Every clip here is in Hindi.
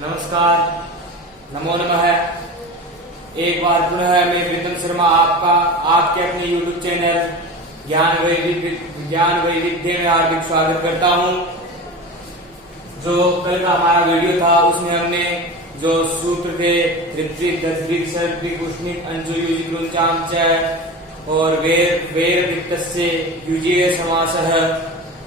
नमस्कार, नमो नमः। एक बार पुनः मैं प्रीतम शर्मा आपका आपके अपने YouTube चैनल ज्ञान वैविध्य में हार्दिक स्वागत करता हूं। जो कल का हमारा वीडियो था उसमें हमने जो सूत्र थे ऋत्विक दत्विक सर्विक उष्णिक अंजु युजिक रुंचाम च और वेर वित्तस्य युजीय समासः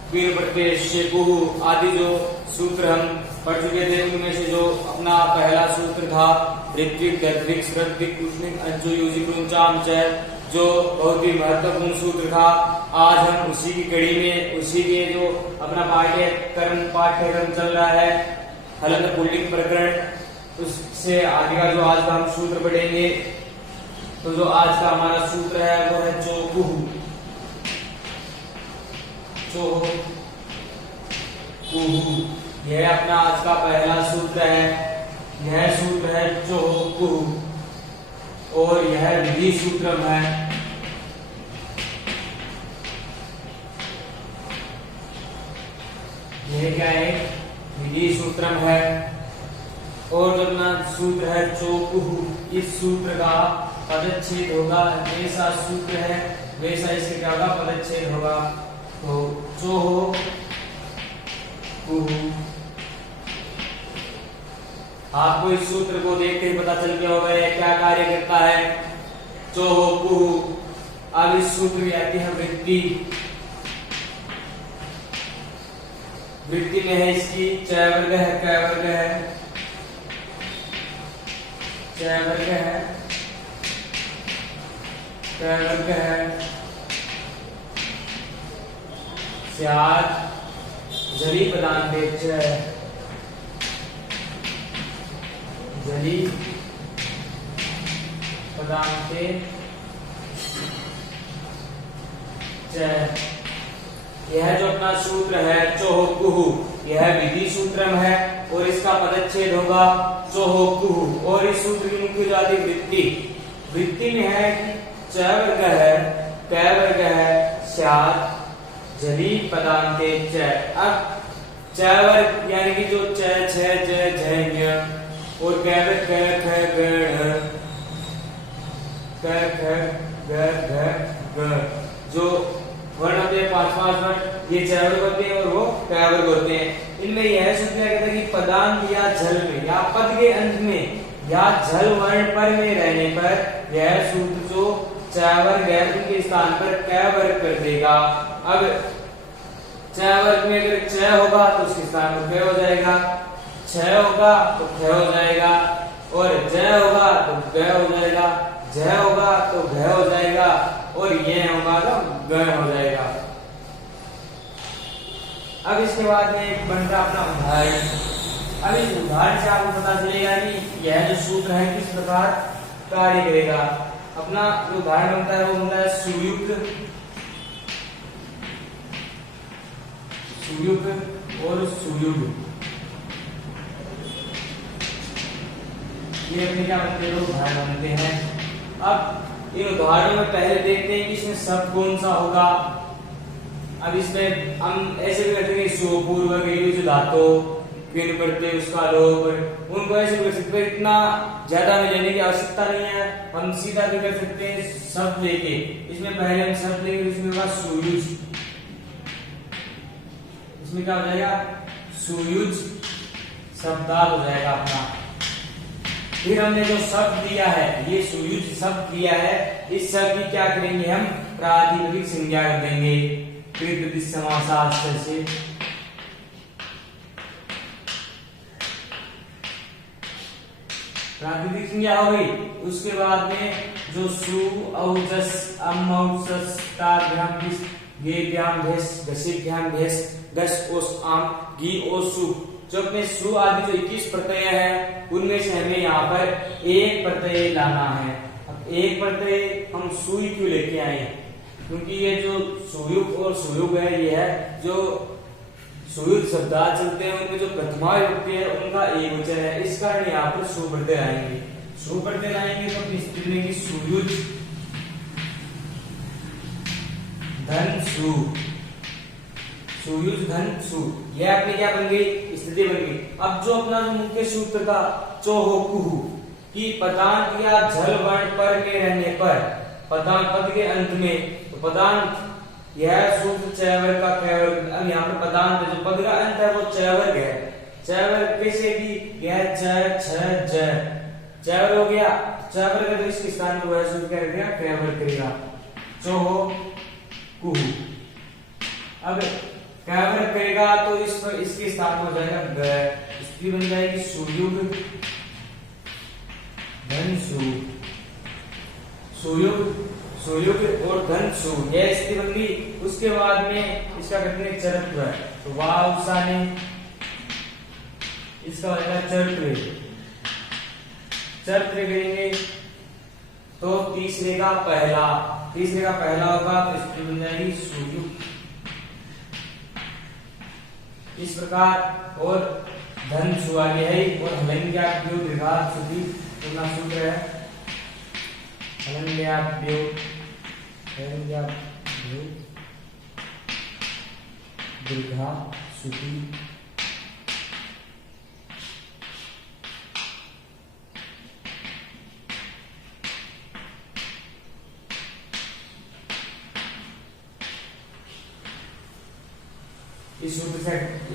क्वीन प्रत्यय कुहु आदि जो सूत्र हम पढ़ चुके थे। उनमें से जो अपना पहला सूत्र था ऋत्विक दत्विक सर्विक उष्णिक अंजु युजिक रुंचाम च, जो बहुत ही महत्वपूर्ण सूत्र था। आज हम उसी की कड़ी में उसी के जो अपना पाठ्यक्रम चल रहा है हलंत पुल्लिंग प्रकरण, उससे आगे का जो आज का हम सूत्र पढ़ेंगे। तो जो आज का हमारा सूत्र है वो है चोकुहु। यह अपना आज का पहला सूत्र है। यह सूत्र है चोकुहु और यह विधि सूत्रम है। यह क्या है? विधि सूत्रम है। और जो अपना सूत्र है चोकुहु, इस सूत्र का पदच्छेद होगा, जैसा सूत्र है वैसा इसके क्या होगा? पदच्छेद होगा। तो चोहो कुहु, आपको इस सूत्र को देख के पता चल गया होगा यह क्या कार्य करता है। चोहो कुहु। अब इस सूत्र की आती है वृत्ति। वृत्ति में है इसकी च वर्ग है, क वर्ग है, च वर्ग है, क वर्ग है, स्यात् जली पदान्ते च, जली पदान्ते च। यह जो अपना सूत्र है चोहोकुहु, यह विधि सूत्रम है और इसका पदच्छेद होगा चोहोकुहु। और इस सूत्र की मुख्य जाति वृत्ति। वृत्ति में है च वर्ग है, क वर्ग है, स्यात् जली पदान्ते च। अब च वर्ग यानी कि जो च छ ज झ ञ और क वर्ग क ख ग ढ, क ख ग घ ग, जो वर्ण होते हैं पांच वर्ण, ये च वर्ग होते हैं और वो क वर्ग होते हैं। इनमें यह सूत्र क्या कहता है कि पदांत या झल में या पद के अंत में या झल वर्ण पर में रहने पर यह सूत्र जो च वर्ग है उनके स्थान पर क वर्ग कर देगा। अब च वर्ग में अगर च होगा तो उसके स्थान पर क हो जाएगा, छ होगा तो ख हो जाएगा, और ज होगा तो ग हो जाएगा, झ होगा तो घ हो जाएगा, और ये होगा तो ग हो जाएगा। अब इसके बाद में एक बनता अपना उदाहरण। अब इस उदाहरण से आपको पता चलेगा कि यह जो सूत्र है किस प्रकार कार्य करेगा। अपना जो उदाहरण बनता है वो बनता है सुयुक्त, सुयुक्त और सुयुग। ये अपने क्या बनते हैं? उदाहरण बनते हैं। अब इन उदाहरणों में पहले देखते हैं कि इसमें शब्द कौन सा होगा। अब इसमें हम ऐसे भी करते हैं सो पूर्वक युज धातु क्वीन प्रत्यय उसका लोप, उनको ऐसे कर सकते हैं। इतना ज्यादा में लेने की आवश्यकता नहीं है, हम सीधा भी कर सकते हैं शब्द लेके। इसमें पहले हम शब्द लेंगे, इसमें होगा सुयुज। इसमें क्या हो जाएगा? सुयुज शब्दार्थ हो जाएगा अपना। फिर हमने जो शब्द दिया है, ये सुयुज शब्द दिया है, इस शब्द की क्या करेंगे? हम प्रातिपदिक संज्ञा कर देंगे। फिर प्रति समासास्त्र से प्रातिपदिक संज्ञा हो गई। उसके बाद में जो सु औजस अम औजस ताभ्याम भिस गेभ्याम भेस घसीभ्याम भेस गस ओस आम गी ओ सु, जो अपने सु आदि जो 21 प्रत्यय है उनमें से हमें यहाँ पर एक प्रत्यय लाना है। अब एक प्रत्यय हम सुई क्यों लेके आए? क्योंकि ये जो सुयुग और सुयुग है, ये है जो सुयुग शब्दार्थ चलते हैं उनमें जो प्रथमा विभक्ति है उनका एक वचन है। इस कारण यहाँ पर सु प्रत्यय आएंगे। सु प्रत्यय आएंगे तो अपनी स्थिति में सुयुज धन सु, सुयुज धन सु, यह अपनी क्या बन गई? स्थिति बन गई। अब जो अपना मुख्य सूत्र था चोहोकुहु कि पदांत या झल वर्ण पर के रहने पर पदांत पद के अंत में, तो पदांत यह सूत्र चयवर्ग का क्रियावर्ग। अब यहाँ पर पदांत जो पद का अंत है वो चयवर्ग है। चयवर्ग कैसे कि यह च छ ज चयवर्ग हो गया। चयवर्ग है तो इसके स्थान पर वह सूत्र क्या करेगा, क्रियावर्ग करेगा चोहोकुहु। अब क्रियावर्ग करेगा तो इस पर इसके स्थान में हो जाएगा ग, स्थिति बन जाएगी सुयुग धन सु, सुयुग सुयुग और धन सु, यह स्थिति बन गई। उसके बाद में इसका कहते हैं चरत्व, तो वाव ने इसका हो जाएगा चरत्व। चरत्व करेंगे तो तीसरे का पहला होगा तो स्थिति बन जाएगी सुयुग। इस प्रकार और धन सु आ गया है और हलंग्याभ्यो दीर्घात सुधि पुनः सूत्र है हलंग्याभ्यो दीर्घात सुधि।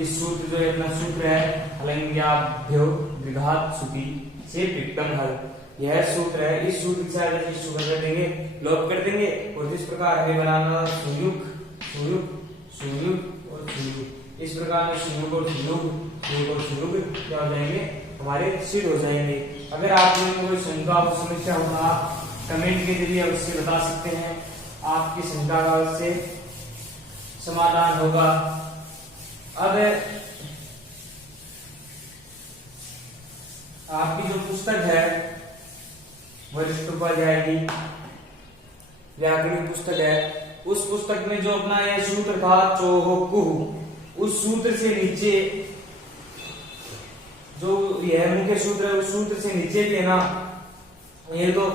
इस सूत्र जो अपना सूत्र है हलंग्याभ्यो दीर्घात सुधि से विकटम हल, यह सूत्र है। इस सूत्र के साथ सूत्र कर देंगे, लोप कर देंगे और जिस प्रकार हमें बनाना सुयुग सुयुग सुयुग और सुयुग, इस प्रकार में सुयुग और सुयुग क्या हो जाएंगे, हमारे सिद्ध हो जाएंगे। अगर आप लोगों को कोई शंका समस्या हो तो आप कमेंट के जरिए अवश्य बता सकते हैं, आपकी शंका का अवश्य समाधान होगा। अब आपकी जो पुस्तक है वरिष्ठ पर जाएगी, व्याकरण पुस्तक है, उस पुस्तक में जो अपना यह सूत्र था चोहोकुहु, उस सूत्र से नीचे जो यह मुख्य सूत्र है उस सूत्र से नीचे भी है ना, ये तो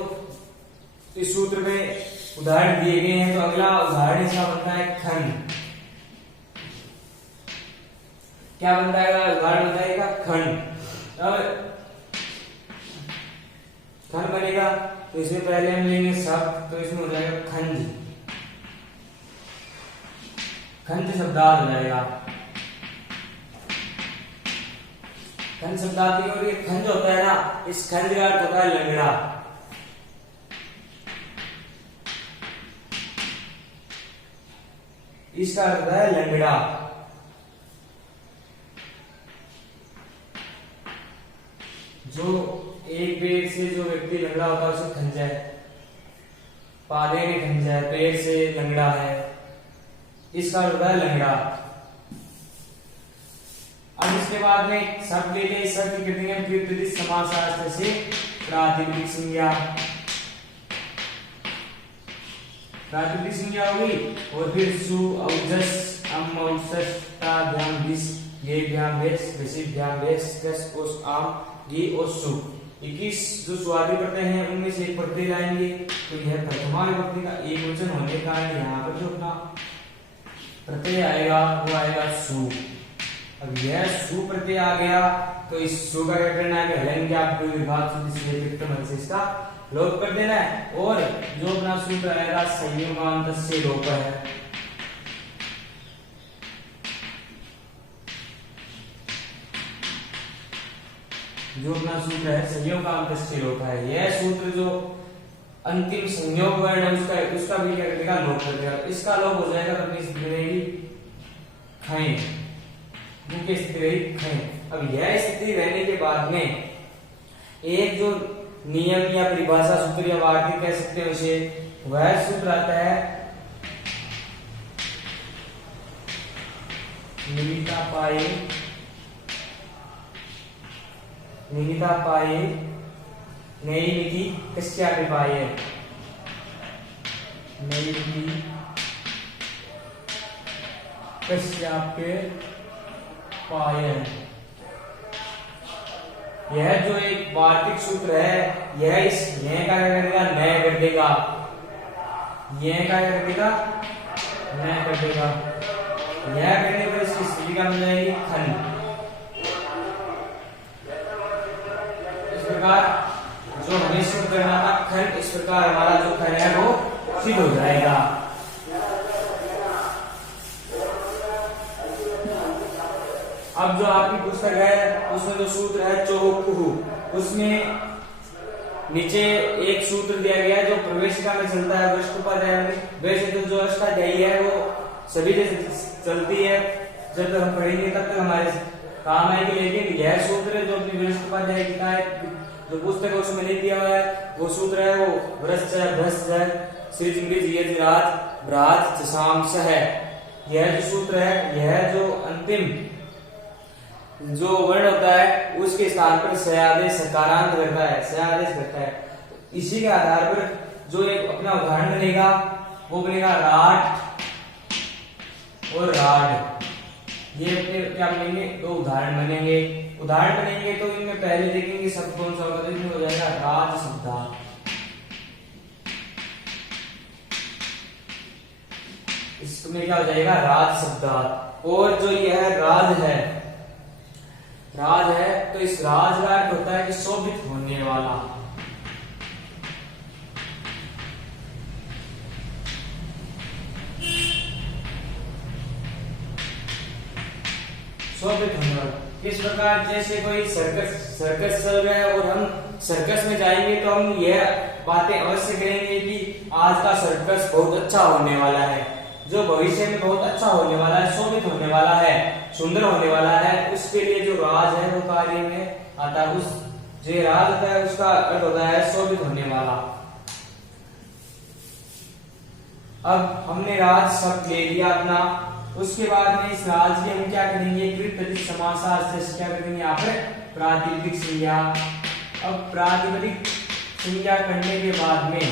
इस सूत्र में उदाहरण दिए गए हैं। तो अगला उदाहरण इसका बनता है खंड। क्या बनता है उदाहरण बताएगा खंड। अब खंड बनेगा तो इसमें पहले हम लेंगे शब्द, तो इसमें हो जाएगा खंज, खंज शब्दार्थ हो जाएगा। खंज शब्दार्थ और ये खंज होता है ना, इस खंज का अर्थ होता है लंगड़ा। इसका अर्थ होता है लंगड़ा। जो एक पेड़ से जो व्यक्ति लंगड़ा होता है उसे खंजा है, पादे में खंजा है, पेड़ से लंगड़ा है, इसका होता है लंगड़ा। अब इसके बाद में शब्द ले लें, शब्द की करेंगे हम समासशास्त्र से प्रातिपदिक संज्ञा, प्रातिपदिक संज्ञा होगी और फिर सु औजस अम औसस ता ध्यान विस ये ध्यान वेस वैसे ध्यान वेस कस उस आम ये और सु 21 जो सुआदी प्रत्यय हैं उनमें से एक प्रत्यय लाएंगे। तो यह प्रथमा विभक्ति का एक वचन होने के कारण यहाँ पर जो अपना प्रत्यय आएगा वो आएगा सु। अब यह सु प्रत्यय आ गया तो इस सु का क्या करना है, हलंग्याभ्यो दीर्घात सुधि से विकटम से इसका लोप कर देना है। और जो अपना सूत्र आएगा संयोगांतस्य लोप है, जो अपना सूत्र है संयोगांतस्य लोप है। यह सूत्र जो अंतिम संयोग वर्ण है उसका भी क्या करेगा, लोप कर देगा। इसका लोप हो जाएगा तो अपनी स्थिति रहेगी खय, मुख्य स्थिति रहेगी खय। अब यह स्थिति रहने के बाद में एक जो नियम या परिभाषा सूत्र या वाक्य कह सकते हैं उसे, वह सूत्र आता है निमिता पाए नई नीति कस्यापि पाए, नई नीति कस्यापि पाए। यह जो एक वार्तिक सूत्र है यह इस यह का क्या करेगा, नय कर देगा, यह का क्या कर देगा, नय कर देगा। यह करने पर इसकी स्थिति का मिल जाएगी खंड। प्रकार जो हमें सिद्ध करना था खंड, इस प्रकार हमारा जो खंड है वो सिद्ध हो जाएगा। अब जो आपकी पुस्तक है उसमें जो सूत्र है चौकुहु, उसमें नीचे एक सूत्र दिया गया है जो प्रवेशिका में चलता है वृषकोपाध्याय में। वैसे तो जो अष्टाध्यायी है वो सभी जगह चलती है, जब तक हम पढ़ेंगे तब तक हमारे काम आएगी। लेकिन यह सूत्र जो अपनी वृषकोपाध्याय की जो पुस्तक है उसमें नहीं दिया हुआ है, वो सूत्र है वो है। यह जो सूत्र है, यह जो अंतिम जो वर्ण होता है उसके स्थान पर स आदेश सकारांत करता है, स आदेश करता है। इसी के आधार पर जो एक अपना उदाहरण बनेगा वो बनेगा राठ और राड। ये अपने क्या बनेंगे, दो उदाहरण बनेंगे। उदाहरण बनेंगे तो इनमें पहले देखेंगे शब्द कौन सा होगा, तो इसमें हो जाएगा राज शब्द। इसमें क्या हो जाएगा, राज शब्द। और जो यह राज है तो इस राज का अर्थ होता है कि शोभित होने वाला। शोभित होने वाला किस प्रकार, जैसे कोई सर्कस चल रहा है और हम सर्कस में जाएंगे तो हम यह बातें अवश्य करेंगे कि आज का सर्कस बहुत अच्छा होने वाला है, जो भविष्य में बहुत अच्छा होने वाला है, शोभित होने वाला है, सुंदर होने वाला है। उसके लिए जो राज है वो कार्य में आता है। उस जो राज होता है उसका अर्थ होता है शोभित होने वाला। अब हमने राज शब्द ले लिया अपना, उसके बाद में इस राज की हम क्या करेंगे, कृत प्रतीक समास से क्या करेंगे यहाँ पर प्रातिपदिक संज्ञा। अब प्रातिपदिक संज्ञा करने के बाद में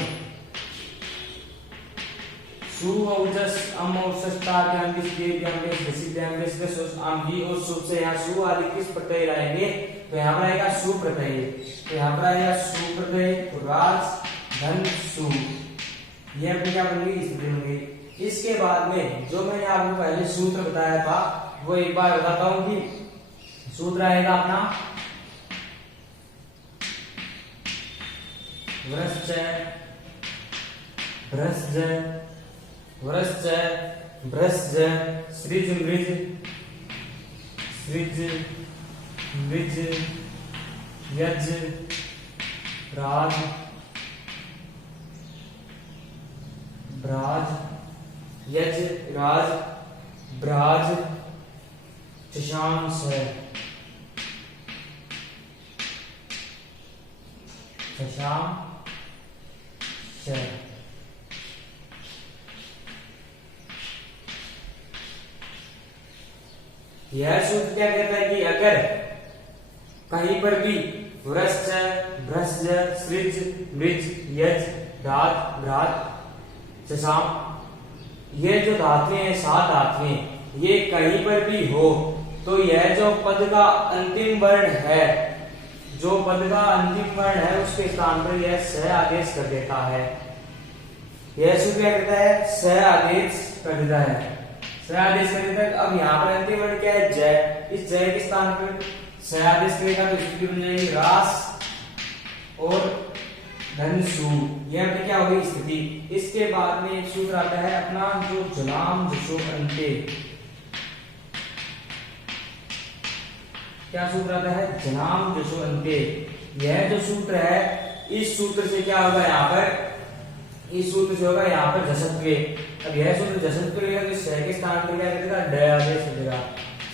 सु औजस अम औजसताभ्याम विस्देभ्याम विस्देभ्याम विस्देश आम भी और सु से यहाँ सु आदि किस प्रत्यय लाएंगे, तो यहाँ पर आएगा सु प्रत्यय। तो यहाँ पर आएगा सु प्रत्यय, राज धन सु, ये अपनी क्या बनेगी, स्थिति बनेगी। इसके बाद में जो मैंने आपको पहले सूत्र बताया था वो एक बार बताता हूं कि सूत्र आएगा अपना वृश्च भ्रश्च वृश्च भ्रश्च सृज मृज सृज मृज यज राज भ्राज यज राज भ्राज शशांश है, शशांश है। यह सूत्र क्या कहता है कि अगर कहीं पर भी वृश्च भ्रश्च सृज मृज यज राज भ्राज शशांक, ये जो धातुएं हैं, 7 धातुएं, ये कहीं पर भी हो तो यह जो पद का अंतिम वर्ण है, जो पद का अंतिम वर्ण है उसके स्थान पर यह स आदेश कर देता है। यह सूत्र क्या करता है, स आदेश कर देता है, स आदेश कर देता है। अब यहाँ पर अंतिम वर्ण क्या है, जय। इस जय के स्थान पर स आदेश करेगा तो स्थिति बन जाएगी रास और धनसु, यह अपनी क्या होगी स्थिति। इसके बाद में एक सूत्र आता है अपना जो जलाम जसो अंते, क्या सूत्र आता है, जलाम जसो अंते। यह जो सूत्र है, इस सूत्र से क्या होगा यहाँ पर, इस सूत्र से होगा यहाँ पर जसत्व। अब यह सूत्र जसत्व करेगा तो स के स्थान पर क्या करेगा, ड आदेश हो जाएगा।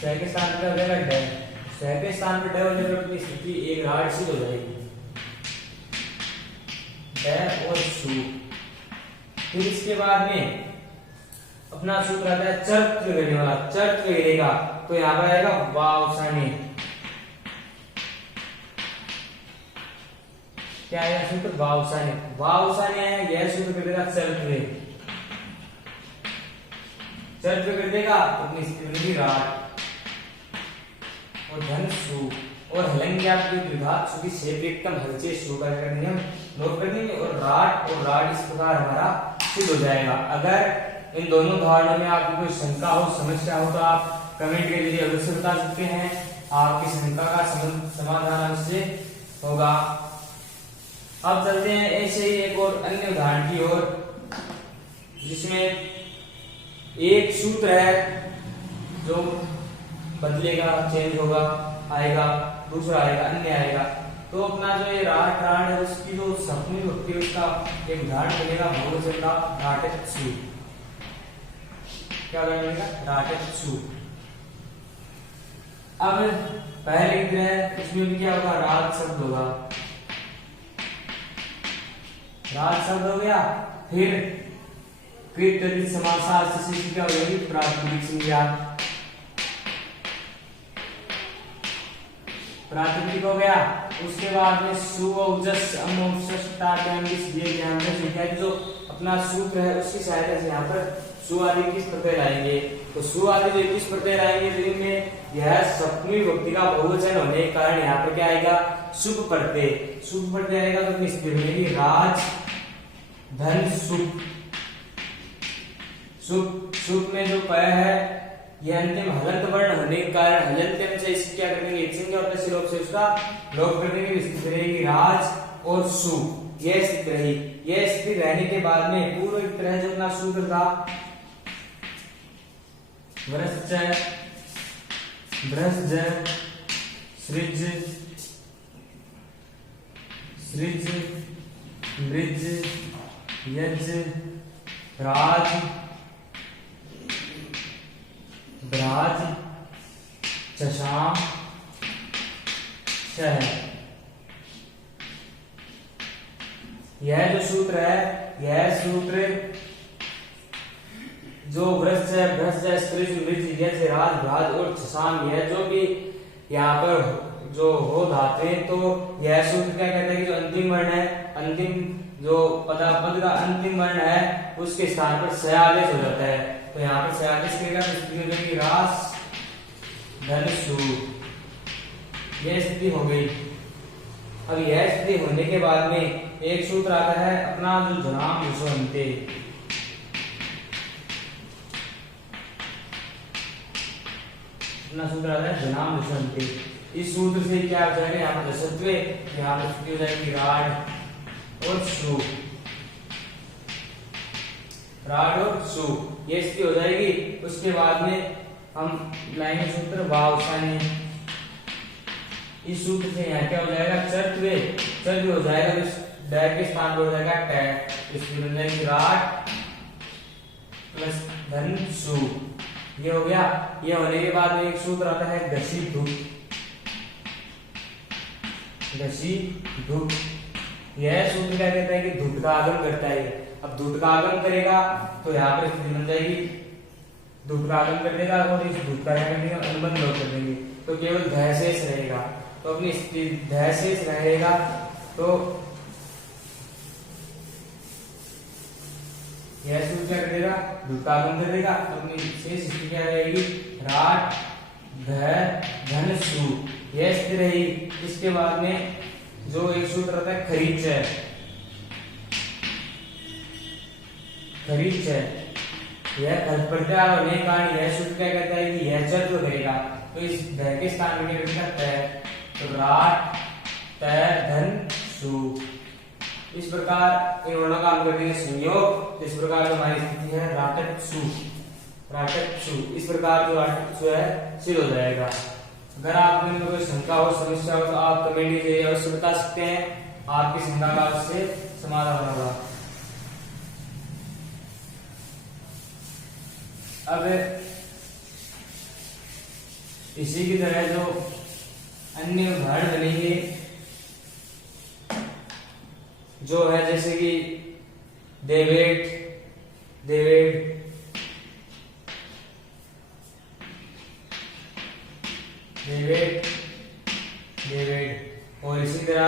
स के स्थान पर क्या हो जाएगा, ड। स के स्थान पर ड होने पर अपनी स्थिति एक राड सिद्ध हो जाएगी, और सु। फिर इसके बाद में अपना सूत्र आता है चर्त्व करने वाला, चर्त्व करेगा तो यहाँ पर आएगा वावसाने, क्या आएगा सूत्र, वावसाने। वावसाने है, यह सूत्र कर देगा चर्त्व, चर्त्व कर देगा अपनी स्थिति राट और धन सु और हलंग्या की द्विघात सुखी से एकदम हलचे सु का नियम नोट कर देंगे और राड इस प्रकार हमारा सिद्ध हो जाएगा। अगर इन दोनों उदाहरणों में आपको कोई शंका हो, समस्या हो तो आप कमेंट के जरिए अवश्य बता सकते हैं। आपकी शंका का समाधान अवश्य होगा। अब चलते हैं ऐसे ही एक और अन्य उदाहरण की ओर, जिसमें एक सूत्र है जो बदलेगा, चेंज होगा, आएगा, दूसरा आएगा, अन्य आएगा। तो अपना जो ये राट राड है उसकी जो सप्तमी विभक्ति है उसका एक उदाहरण बनेगा बहुवचन का राटत्सु। क्या बनेगा? राटत्सु। अब पहले की तरह इसमें भी क्या होगा? राज शब्द होगा, राज शब्द हो गया। फिर कृत तद्धित समासार्थ से क्या हो जाएगी? प्रातिपदिक संज्ञा। प्रातिपदिक हो गया। उसके बाद में सु औजस जो अपना सूत्र है उसकी सहायता से यहाँ पर सु आदि किस प्रत्यय लाएंगे? तो सु आदि जो किस प्रत्यय लाएंगे तो इनमें यह सप्तमी विभक्ति का बहुवचन होने के कारण यहाँ पर क्या आएगा? शुभ प्रत्यय। शुभ प्रत्यय आएगा तो अपनी स्थिति बनेगी राज धन शुभ। शुभ शुभ में जो पय है यह अंतिम हलंत वर्ण होने के कारण हलंत से इसकी क्या करेंगे? एक संज्ञा और लोप से उसका लोप कर देंगे, स्थिति रहेगी राज और सु। यह स्थिति रही। यह स्थिति रहने के बाद में पूर्व की तरह जो अपना सूत्र था वृश्च भ्रज सृज सृज मृज यज राज ब्राज चशाम शह। यह जो सूत्र है, यह सूत्र जो वृश्च भ्रज सृज मृज यज राज ब्राज और चशाम, यह जो भी यहाँ पर जो हो धातुएं, तो यह सूत्र क्या कहता है कि जो अंतिम वर्ण है, अंतिम जो पद का अंतिम वर्ण है उसके स्थान पर स आदेश हो जाता है। तो यहाँ पर स आदेश करेगा तो स्थिति हो जाएगी रास धन सु। यह स्थिति हो गई। अब यह स्थिति होने के बाद में एक सूत्र आता है अपना जो जनाम विषोन्ते। अपना सूत्र आता है जनाम विषोन्ते। इस सूत्र से क्या हो जाएगा? यहाँ पर दशत्वे, यहाँ पर स्थिति हो जाएगी राड और सु। राड और सु ये स्थिति हो जाएगी। उसके बाद में हम लाएंगे सूत्र वावसानी। इस सूत्र से यहाँ क्या हो जाएगा? चर्त्वे। चर्त्वे हो जाएगा तो इस डैश के स्थान पर हो जाएगा टै। इसलिए बन जाएगी राट प्लस धन सु। ये हो गया। ये होने के बाद में एक सूत्र आता है घसी धुप। घसी धुप। यह सूत्र क्या कहता है कि धुट का आगम करता है। अब धुट का आगम करेगा तो यहाँ पर स्थिति बन जाएगी धुट का आगम कर देगा और इस धुट का क्या कर देंगे? अनुबंध लोप कर देंगे तो केवल ध शेष रहेगा। तो अपनी स्थिति ध शेष रहेगा तो यह सूत्र क्या कर देगा? धुट का आगम कर देगा। अपनी शेष स्थिति क्या रहेगी? राट ध धन सु। यह स्थिति रही। इसके बाद में जो एक सूत्र आता है खरीच है। खरीच है। यह प्रत्यार होने के कारण यह सूत्र क्या कहता है कि यह चर्त्व करेगा तो इस ध के स्थान में क्या है? तो राट त धन सु। इस प्रकार इन वर्णों का हम कर देंगे संयोग। इस प्रकार जो हमारी स्थिति है राटत्सु। राटत्सु इस प्रकार जो राटत्सु है सिद्ध हो जाएगा। अगर आप में कोई शंका हो, समस्या हो तो आप कमेंट में जरिए अवश्य बता सकते हैं। आपकी शंका का उससे समाधान होगा। अब इसी की तरह जो अन्य उदाहरण बनेंगे जो है जैसे कि देवेट देवेट देवेट देवेट और इसी तरह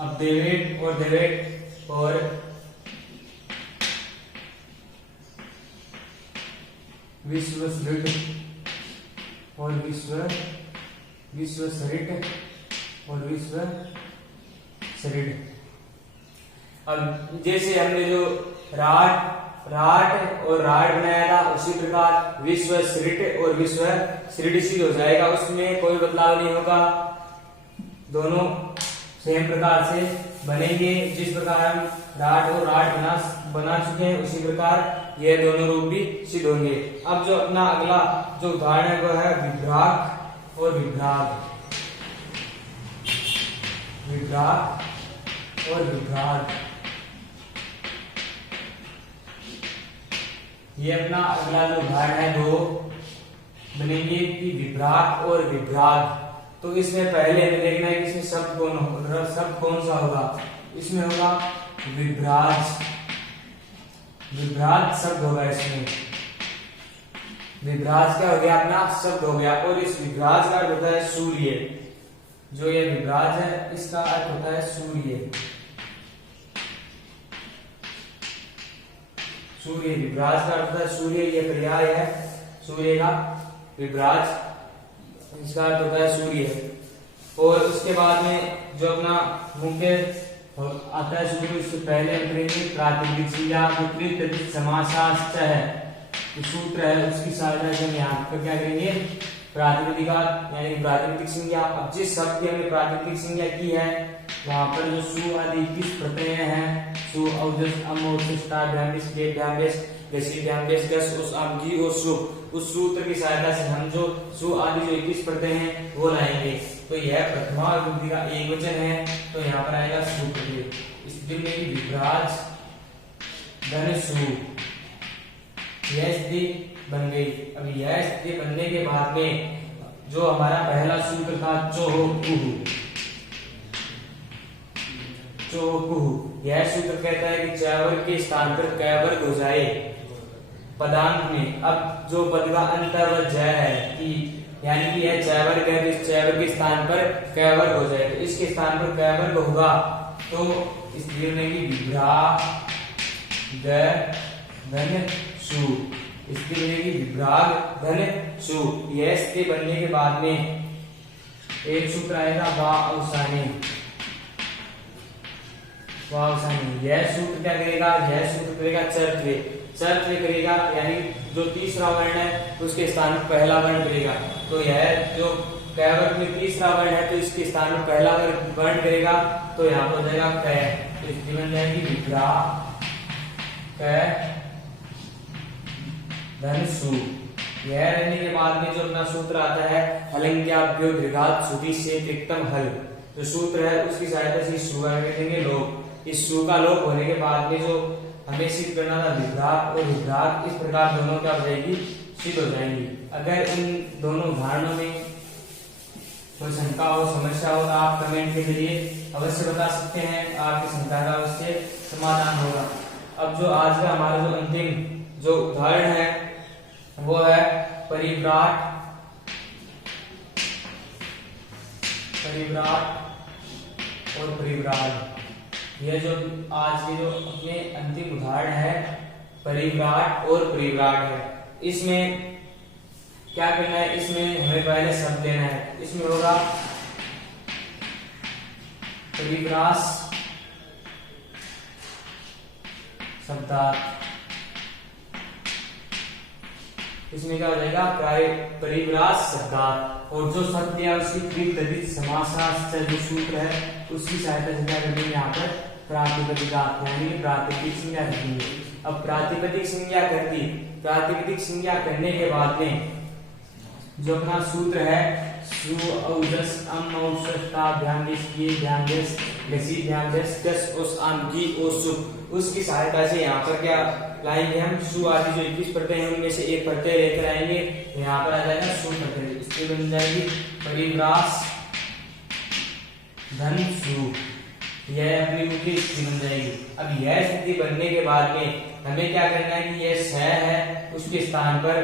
अब देवेट और देवेट और विश्व सृट और विश्व सृट और विश्व सृट। अब जैसे हमने जो राट राट और राड बनाया था, उसी प्रकार विश्व सृट और विश्व सृडिशी हो जाएगा, उसमें कोई बदलाव नहीं होगा, दोनों सेम प्रकार से बनेंगे। जिस प्रकार हम राट और राड बना चुके हैं उसी प्रकार ये दोनों रूप भी सिद्ध होंगे। अब जो अपना अगला जो उदाहरण है वो है विभ्राक और विभ्राग। विभ्राक और विभ्राग, ये अपना अगला जो उदाहरण है दो बनेंगे कि विभ्राक और विभ्राग। तो इसमें पहले हमें देखना है कि इसमें शब्द कौन सा होगा। इसमें होगा विभ्राज, विभ्राज शब्द होगा। इसमें विभ्राज क्या हो गया, अपना शब्द हो गया। और इस विभ्राज का अर्थ होता है सूर्य। जो ये विभ्राज है इसका अर्थ होता है सूर्य। सूर्य, विभ्राज का अर्थ होता है सूर्य, ये पर्याय है सूर्य का। विभ्राज इसका अर्थ होता है सूर्य। और उसके बाद में जो अपना मुख्य आता है सूर्य, उससे पहले हम करेंगे प्रातिपदिक संज्ञा, विपरीत समासाश्च है सूत्र है, उसकी सहायता से हम यहाँ पर क्या करेंगे प्रातिपदिक यानी प्रातिपदिक संज्ञा। अब जिस शब्द की हमने प्रातिपदिक संज्ञा की है वहां पर जो सु आदि 21 प्रत्यय हैं, सु औजस अम औजस ता ध्यान के ध्यान गसी ध्यान गस उस अम जी और सु, उस सूत्र की सहायता से हम जो सु आदि जो 21 प्रत्यय हैं वो लाएंगे। तो यह प्रथमा विभक्ति का एक वचन है, तो यहाँ पर आएगा सुप्रत्यय। स्थिति में विभ्राज धन सु, यह स्थिति बन गई। अब यह स्थिति बनने के बाद में जो हमारा पहला सूत्र था चोहुकुहु, चोहुकुहु, यह सूत्र कहता है कि चैवर के स्थान पर कैवर्ग हो जाए पदांत में। अब जो पद का अंतर्वत जय है कि यानी कि यह चैवर्ग है, इस चैवर्ग के स्थान पर कैवर्ग हो जाए, तो इसके स्थान पर कैवर्ग होगा। तो इसलिए बनेगी विभ्रा धन सु, इसकी बनेगी विभ्राग धन सु। यह स्थिति बनने के बाद में एक सूत्र आएगा वा अवसानी, वा अवसानी। यह सूत्र क्या करेगा, यह सूत्र करेगा चर्त्वे, चर्त्वे करेगा यानी जो तीसरा वर्ण है उसके स्थान पर पहला वर्ण करेगा। तो यह जो कैवर्ग में तीसरा वर्ण है तो इसके स्थान पर पहला वर्ण करेगा, तो यहाँ पर हो जाएगा कै, तो इसकी बन जाएगी विभ्रा कै धन सु। यह रहने के बाद में जो अपना सूत्र आता है हलंग्याभ्यो दीर्घात सुधि से तिक्तम हल, जो सूत्र है उसकी सहायता से इस सु का देंगे लोप। इस सु का लोप होने के बाद में जो हमें सिद्ध करना था विभ्राग और विभ्राग, इस प्रकार दोनों क्या हो जाएगी सिद्ध हो जाएंगी। अगर इन दोनों उदाहरणों में कोई शंका हो समस्या हो तो आप कमेंट के जरिए अवश्य बता सकते हैं, आपकी शंका का अवश्य समाधान होगा। अब जो आज का हमारा जो अंतिम जो उदाहरण है वो है परिव्राट, परिव्राट और परिव्राज। यह जो आज के जो अपने अंतिम उदाहरण है परिव्राट और परिव्राट है। इसमें क्या करना है, इसमें हमें पहले शब्द लेना है। इसमें होगा परिव्रास शब्दार्थ, इसमें क्या हो जाएगा परिव्रास शब्दार्थ। और जो शब्द दिया उसकी त्रितदित समासाश्च जो सूत्र है उसकी सहायता से क्या करेंगे यहाँ पर प्रातिपदिकार्थ यानी प्रातिपदिक संज्ञा रखेंगे। अब प्रातिपदिक संज्ञा कर दी, प्रातिपदिक संज्ञा करने के बाद में जो अपना सूत्र है सु औजस अम औजस ता ध्यान गसी ध्यान गस उस अम की ओ सु, उसकी सहायता से यहाँ पर क्या लाएंगे हम सु आदि जो 21 प्रत्यय हैं उनमें से एक प्रत्यय लेकर आएंगे, यहाँ पर आ जाएगा सु प्रत्यय। इसकी बन जाएगी परिव्रास धन सु, यह अपनी मुख्य स्थिति बन जाएगी। अब यह स्थिति बनने के बाद में हमें क्या करना है कि यह स है उसके स्थान पर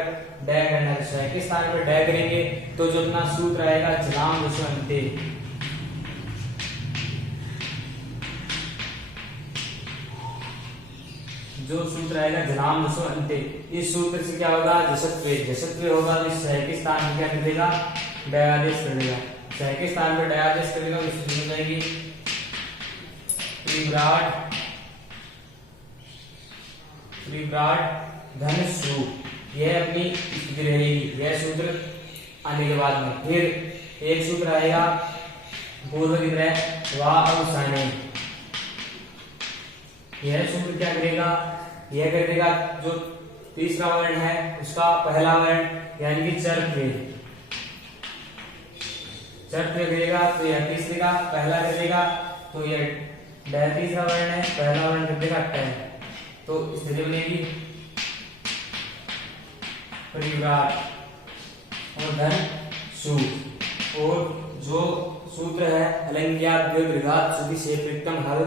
ड करना है। स के स्थान पर ड करेंगे तो जो अपना सूत्र आएगा जलाम अंते, जो सूत्र आएगा जलाम अंते। इस सूत्र से क्या होगा जसत्वे, जसत्वे होगा तो स के स्थान पर क्या कर देगा ड आदेश कर देगा, स के स्थान पर ड आदेश करेगा तो स्थिति बन जाएगी परिव्राट त्रिविराट धन सु, यह अपनी स्थिति रहेगी। यह सूत्र आने के बाद में फिर एक सूत्र आएगा पूर्व की तरह वा अवसाने। यह सूत्र क्या करेगा, यह कर देगा जो तीसरा वर्ण है उसका पहला वर्ण यानी कि चर्त्य करेगा, तो यह तीसरे का पहला कर देगा, तो यह तीसरा वर्ण है, पहला वर्ण कर देगा ट, तो स्थिति बनेगी परिवार और धन सु। और जो सूत्र है अलंज्ञात दीर्घात सुधि से प्रीतम हल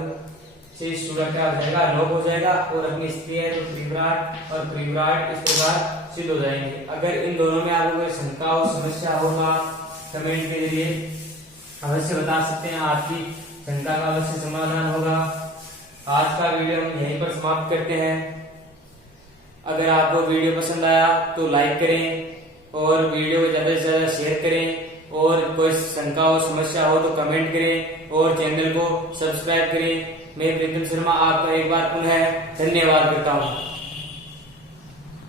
से सूत्र क्या हो जाएगा, लोप हो जाएगा और अपनी स्त्री है तो त्रिविराट और त्रिविराट इस प्रकार सिद्ध हो जाएंगे। अगर इन दोनों में आपको कोई शंका हो समस्या हो तो आप कमेंट के जरिए अवश्य बता सकते हैं, आपकी शंका का अवश्य समाधान होगा। आज का वीडियो हम यहीं पर समाप्त करते हैं। अगर आपको वीडियो पसंद आया तो लाइक करें और वीडियो को ज्यादा से ज्यादा शेयर करें, और कोई शंका हो समस्या हो तो कमेंट करें और चैनल को सब्सक्राइब करें। मैं प्रीतम शर्मा आपका एक बार पुनः धन्यवाद करता हूँ।